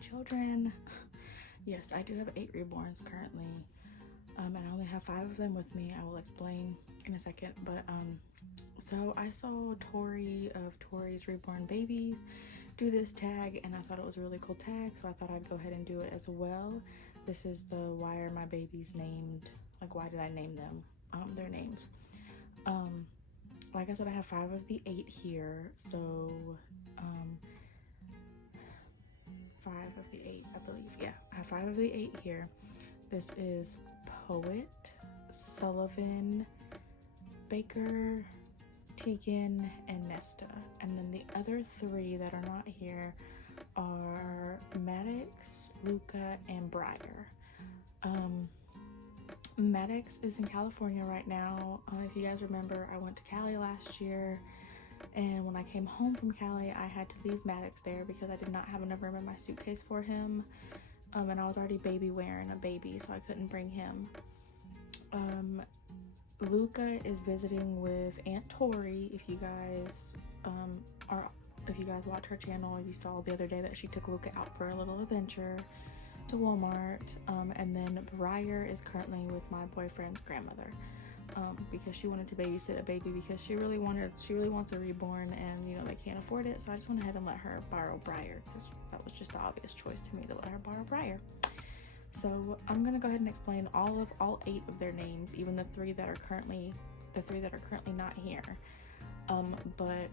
8 children. Yes, I do have 8 reborns currently, and I only have 5 of them with me. I will explain in a second, but so I saw Tori of Tori's Reborn Babies do this tag, and I thought it was a really cool tag, so I thought I'd go ahead and do it as well. This is the why are my babies named, like why did I name them, their names. Like I said, I have 5 of the 8 here, so 5 of the 8, I believe. Yeah, I have 5 of the 8 here. This is Poet, Sullivan, Baker, Tegan, and Nesta. And then the other 3 that are not here are Maddox, Luca, and Briar. Maddox is in California right now. If you guys remember, I went to Cali last year, and when I came home from Cali, I had to leave Maddox there because I did not have enough room in my suitcase for him, and I was already baby wearing a baby, so I couldn't bring him. Luca is visiting with Aunt Tori. If you guys watch her channel, you saw the other day that she took Luca out for a little adventure to Walmart. And then Briar is currently with my boyfriend's grandmother, because she wanted to babysit a baby because she really wants a reborn, and you know they can't afford it, so I just went ahead and let her borrow Briar because that was just the obvious choice to me, to let her borrow Briar. So I'm gonna go ahead and explain all 8 of their names, even the 3 that are currently not here. But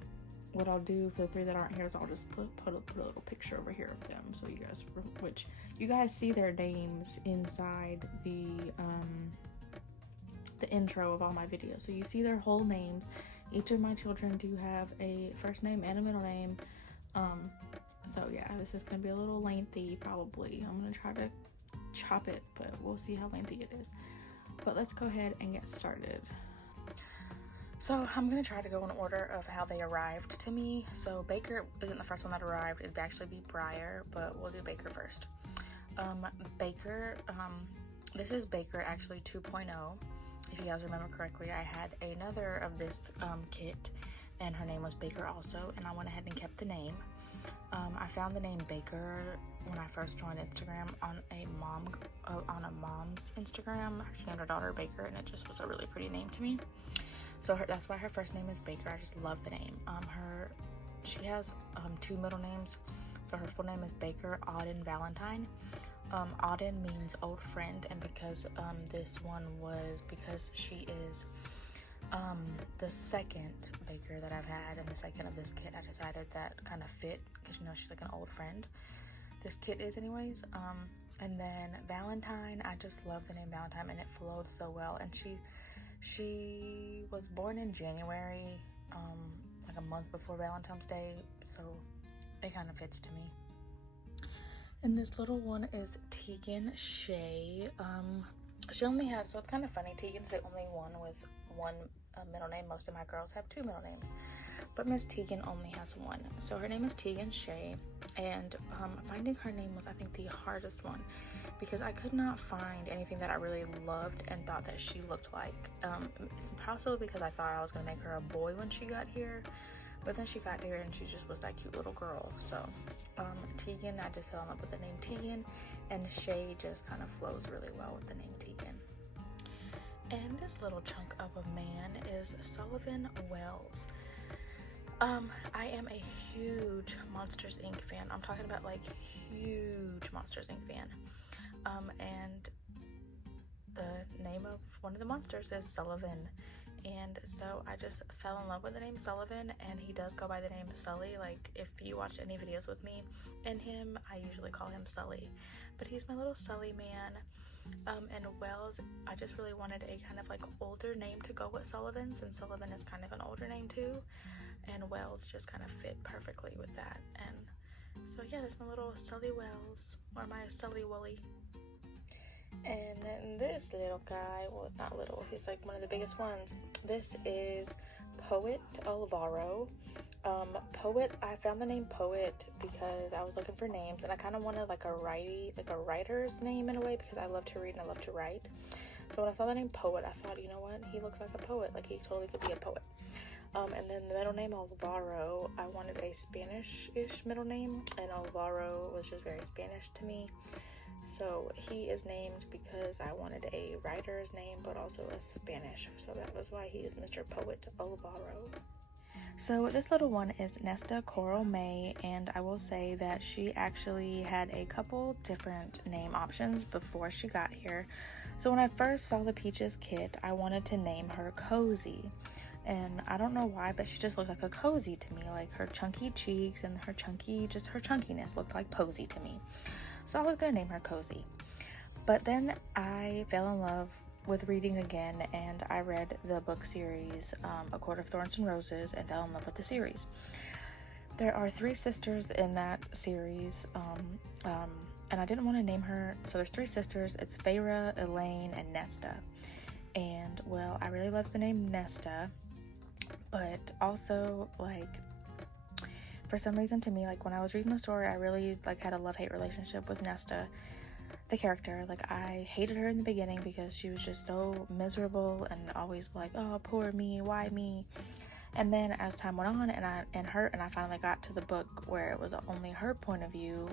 what I'll do for the 3 that aren't here is I'll just put a little picture over here of them, so you guys see their names inside the intro of all my videos. So you see their whole names. Each of my children do have a first name and a middle name. So yeah, this is gonna be a little lengthy probably. I'm gonna try to chop it, but we'll see how lengthy it is. But let's go ahead and get started. So I'm gonna try to go in order of how they arrived to me. So Baker isn't the first one that arrived, it'd actually be Briar, but we'll do Baker first. Baker, this is Baker actually 2.0. If you guys remember correctly, I had another of this kit, and her name was Baker also, and I went ahead and kept the name. I found the name Baker when I first joined Instagram on a mom's Instagram. She named her daughter Baker, and it just was a really pretty name to me. So that's why her first name is Baker. I just love the name. She has 2 middle names. So her full name is Baker Auden Valentine. Auden means old friend, and because this one was because she is the second Baker that I've had, and the second of this kit, I decided that kind of fit because, you know, she's like an old friend. This kit is anyways. And then Valentine, I just love the name Valentine, and it flowed so well. And she was born in January, like a month before Valentine's Day, so it kind of fits to me. And this little one is Tegan Shay. She only has, so it's kind of funny, Tegan's the only one with 1 middle name. Most of my girls have 2 middle names, but Miss Tegan only has 1. So her name is Tegan Shay, and finding her name was, I think, the hardest one because I could not find anything that I really loved and thought that she looked like. It's possibly because I thought I was gonna make her a boy when she got here, but then she got here and she just was that cute little girl. So Tegan, I just fell in love with the name Tegan, and Shay just kind of flows really well with the name Tegan. And this little chunk of a man is Sullivan Wells. I am a huge Monsters Inc. fan. I'm talking about like huge Monsters Inc. fan. And the name of one of the monsters is Sullivan. And so I just fell in love with the name Sullivan, and he does go by the name Sully. Like, if you watch any videos with me and him, I usually call him Sully. But he's my little Sully man. And Wells, I just really wanted a kind of like older name to go with Sullivan, since Sullivan is kind of an older name too. And Wells just kind of fit perfectly with that. And so yeah, there's my little Sully Wells, or my Sully Wooly. And then this little guy, well, not little, he's like one of the biggest ones. This is Poet Alvaro. Poet, I found the name Poet because I was looking for names, and I kind of wanted like a writer's name in a way, because I love to read and I love to write. So when I saw the name Poet, I thought, you know what, he looks like a poet, like he totally could be a poet. And then the middle name, Alvaro, I wanted a Spanish-ish middle name, and Alvaro was just very Spanish to me. So he is named because I wanted a writer's name, but also a Spanish. So that was why he is Mr. Poet Alvaro. So this little one is Nesta Coral May, and I will say that she actually had a couple different name options before she got here. So when I first saw the Peaches kit, I wanted to name her Cozy. And I don't know why, but she just looked like a cozy to me. Like her chunky cheeks and her chunkiness looked like posy to me. So I was gonna name her Cozy. But then I fell in love with reading again, and I read the book series, A Court of Thorns and Roses, and fell in love with the series. There are 3 sisters in that series, and I didn't want to name her. So there's 3 sisters. It's Feyre, Elaine, and Nesta. And well, I really love the name Nesta. But also, like, for some reason to me, like, when I was reading the story, I really, like, had a love-hate relationship with Nesta, the character. Like, I hated her in the beginning because she was just so miserable and always like, oh, poor me, why me? And then as time went on, and I finally got to the book where it was only her point of view,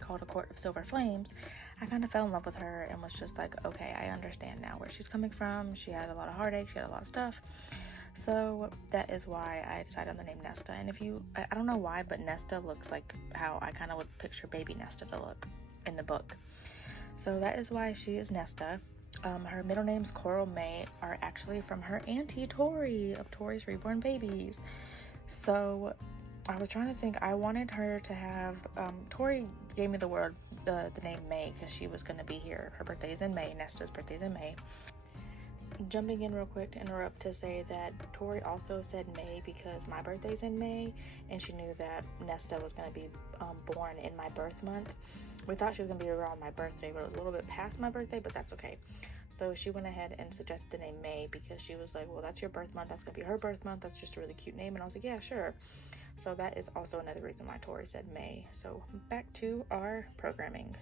called A Court of Silver Flames, I kind of fell in love with her and was just like, okay, I understand now where she's coming from. She had a lot of heartache, she had a lot of stuff. So that is why I decided on the name Nesta. And I don't know why, but Nesta looks like how I kind of would picture baby Nesta to look in the book. So that is why she is Nesta. Her middle names, Coral May, are actually from her auntie Tori of Tori's Reborn Babies. So I was trying to think. I wanted her to have, Tori gave me the name May because she was going to be here. Her birthday is in May. Nesta's birthday is in May. Jumping in real quick to interrupt to say that Tori also said May because my birthday's in May, and she knew that Nesta was going to be born in my birth month. We thought she was going to be around my birthday, but it was a little bit past my birthday, but that's okay. So she went ahead and suggested the name May because she was like, well, that's your birth month, that's going to be her birth month, that's just a really cute name. And I was like, yeah, sure. So that is also another reason why Tori said May. So back to our programming.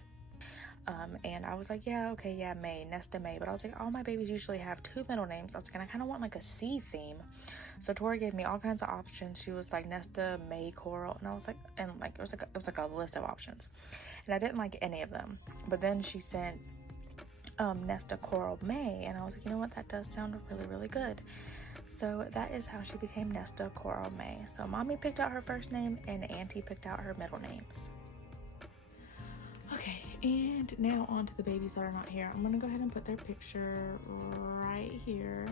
And I was like, yeah, okay, yeah, May, Nesta May. But I was like, all my babies usually have 2 middle names. I was like, and I kind of want like a C theme. So Tori gave me all kinds of options. She was like Nesta, May, Coral, and I was like, and like it was like a list of options, and I didn't like any of them. But then she sent Nesta Coral May, and I was like, you know what, that does sound really, really good. So that is how she became Nesta Coral May. So mommy picked out her first name, and auntie picked out her middle names. Okay, and now on to the babies that are not here. I'm gonna go ahead and put their picture right here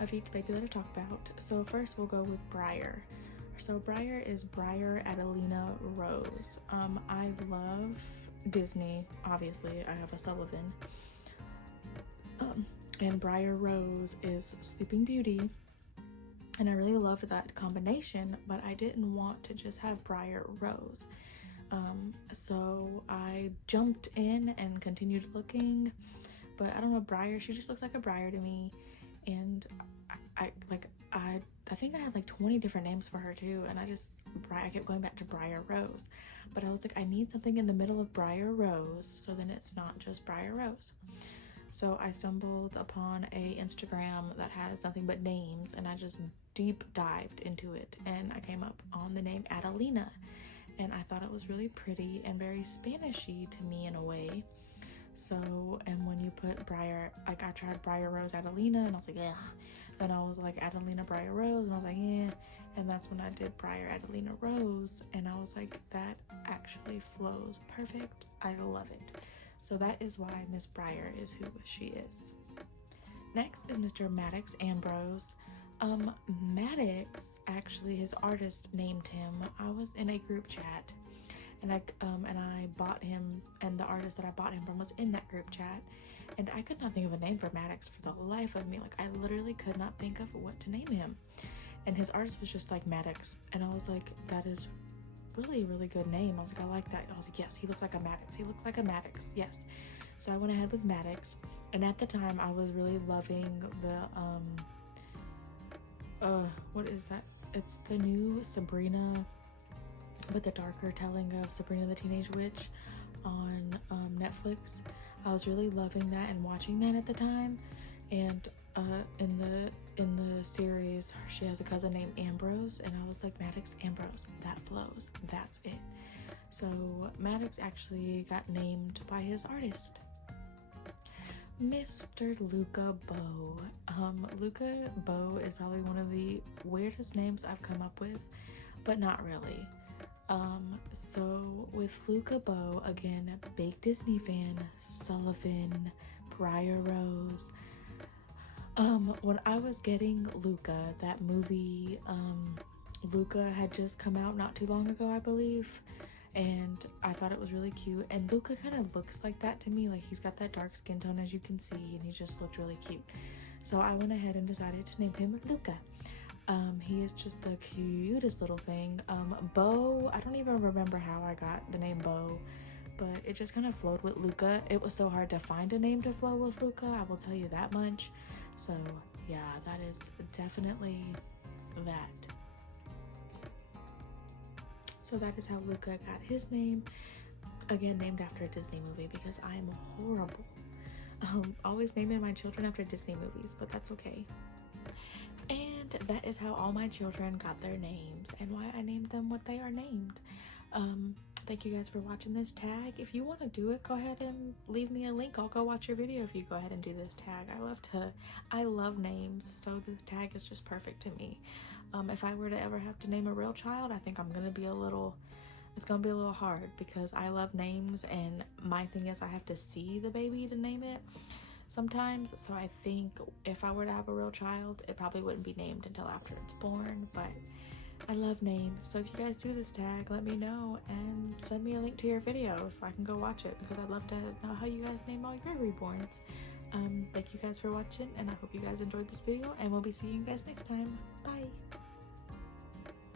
of each baby that I talk about. So first we'll go with Briar. So Briar is Briar Adelina Rose. I love Disney, obviously. I have a Sullivan. And Briar Rose is Sleeping Beauty. And I really loved that combination, but I didn't want to just have Briar Rose. So I jumped in and continued looking, but I don't know, Briar, she just looks like a Briar to me. And I think I had like 20 different names for her too, and I kept going back to Briar Rose, but I was like, I need something in the middle of Briar Rose, so then it's not just Briar Rose. So I stumbled upon a Instagram that has nothing but names, and I just deep dived into it, and I came up on the name Adelina. And I thought it was really pretty and very Spanish-y to me in a way. So, and when you put Briar, like I tried Briar Rose Adelina, and I was like, ugh. Then I was like, Adelina Briar Rose, and I was like, yeah. And that's when I did Briar Adelina Rose, and I was like, that actually flows perfect. I love it. So that is why Miss Briar is who she is. Next is Mr. Maddox Ambrose. Maddox, actually, his artist named him. I was in a group chat, and I bought him, and the artist that I bought him from was in that group chat, and I could not think of a name for Maddox for the life of me. Like, I literally could not think of what to name him, and his artist was just like Maddox, and I was like, that is really, really good name. I was like, I like that. I was like, yes, he looks like a Maddox. He looks like a Maddox, yes. So I went ahead with Maddox, and at the time, I was really loving the, what is that? It's the new Sabrina, but the darker telling of Sabrina the Teenage Witch on Netflix. I was really loving that and watching that at the time, and in the series, she has a cousin named Ambrose, and I was like, Maddox Ambrose, that flows, that's it. So Maddox actually got named by his artist, Mr. Luca Beau. Luca Beau is probably one of the weirdest names I've come up with, but not really. So with Luca Beau, again, big Disney fan, Sullivan, Briar Rose. When I was getting Luca, that movie, Luca had just come out not too long ago, I believe, and I thought it was really cute. And Luca kind of looks like that to me, like he's got that dark skin tone, as you can see, and he just looked really cute. So I went ahead and decided to name him Luca. He is just the cutest little thing. Beau, I don't even remember how I got the name Beau, but it just kind of flowed with Luca. It was so hard to find a name to flow with Luca, I will tell you that much. So yeah, that is definitely that. So that is how Luca got his name. Again, named after a Disney movie, because I am horrible. Always naming my children after Disney movies, but that's okay. And that is how all my children got their names, and why I named them what they are named. Thank you guys for watching this tag. If you want to do it, go ahead and leave me a link. I'll go watch your video if you go ahead and do this tag. I love names, so this tag is just perfect to me. If I were to ever have to name a real child, I think it's gonna be a little hard, because I love names, and my thing is I have to see the baby to name it sometimes. So I think if I were to have a real child, it probably wouldn't be named until after it's born. But I love names, so if you guys do this tag, let me know and send me a link to your video so I can go watch it, because I'd love to know how you guys name all your reborns. Thank you guys for watching, and I hope you guys enjoyed this video, and we'll be seeing you guys next time. Bye.